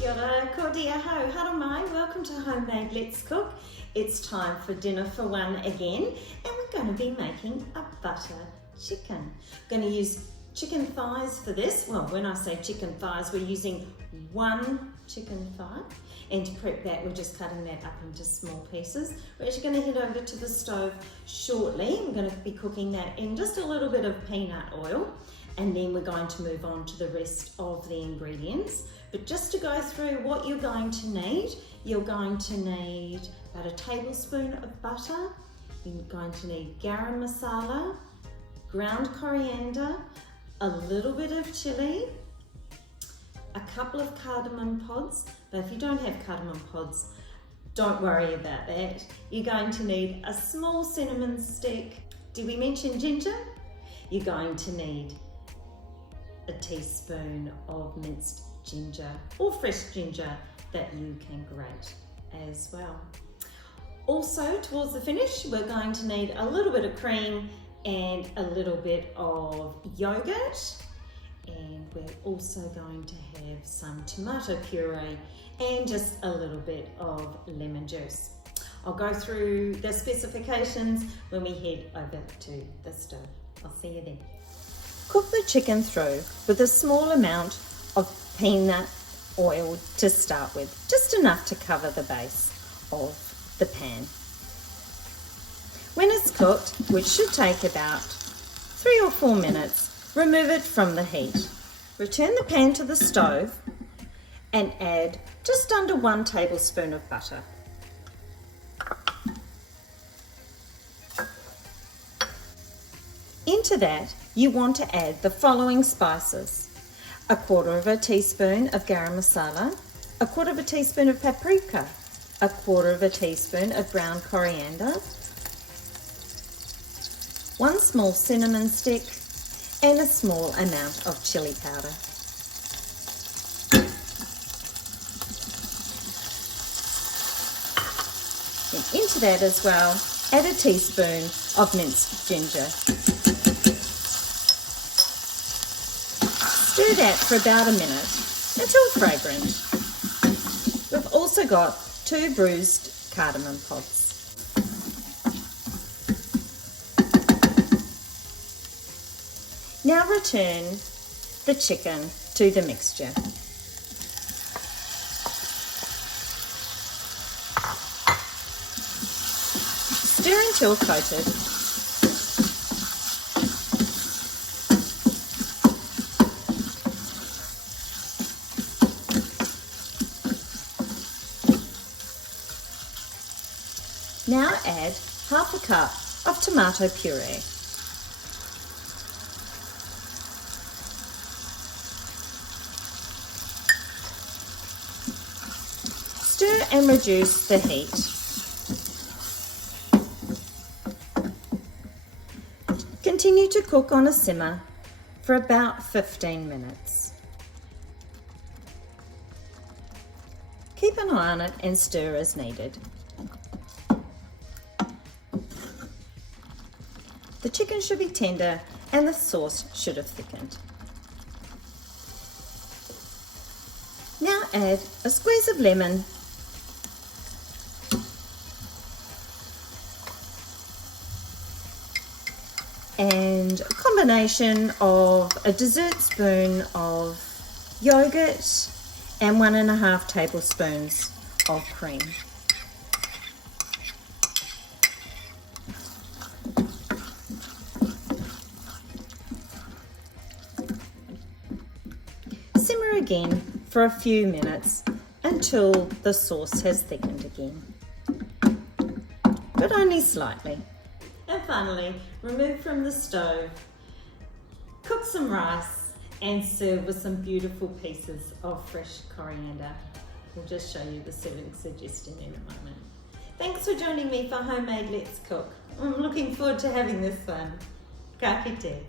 Kia ora, ko dia ho, hara mai, welcome to Homemade Let's Cook. It's time for dinner for one again, and we're going to be making a butter chicken. Going to use chicken thighs for this. Well, when I say chicken thighs, we're using one chicken thigh, and to prep that, we're just cutting that up into small pieces. We're actually going to head over to the stove shortly. We're going to be cooking that in just a little bit of peanut oil, and then we're going to move on to the rest of the ingredients. But just to go through what you're going to need, you're going to need about a tablespoon of butter. You're going to need garam masala, ground coriander, a little bit of chili, a couple of cardamom pods. But if you don't have cardamom pods, don't worry about that. You're going to need a small cinnamon stick. Did we mention ginger? You're going to need a teaspoon of minced ginger or fresh ginger that you can grate as well. Also, towards the finish, we're going to need a little bit of cream and a little bit of yogurt, and we're also going to have some tomato puree and just a little bit of lemon juice. I'll go through the specifications when we head over to the stove. I'll see you then. Cook the chicken through with a small amount of peanut oil to start with, just enough to cover the base of the pan. When it's cooked, which should take about 3 or 4 minutes, remove it from the heat. Return the pan to the stove and add just under 1 tablespoon of butter. Into that, you want to add the following spices: 1/4 teaspoon of garam masala, 1/4 teaspoon of paprika, 1/4 teaspoon of ground coriander, 1 small cinnamon stick, and a small amount of chili powder. And into that as well, add a teaspoon of minced ginger. Stir that for about a minute until fragrant. We've also got 2 bruised cardamom pods. Now return the chicken to the mixture. Stir until coated. Now add 1/2 cup of tomato puree. Stir and reduce the heat. Continue to cook on a simmer for about 15 minutes. Keep an eye on it and stir as needed. The chicken should be tender and the sauce should have thickened. Now add a squeeze of lemon, and a combination of a dessert spoon of yogurt and 1.5 tablespoons of cream. Simmer again for a few minutes until the sauce has thickened again, but only slightly. And finally, remove from the stove, cook some rice and serve with some beautiful pieces of fresh coriander. We'll just show you the serving suggestion in a moment. Thanks for joining me for Homemade Let's Cook. I'm looking forward to having this one. Ka kite.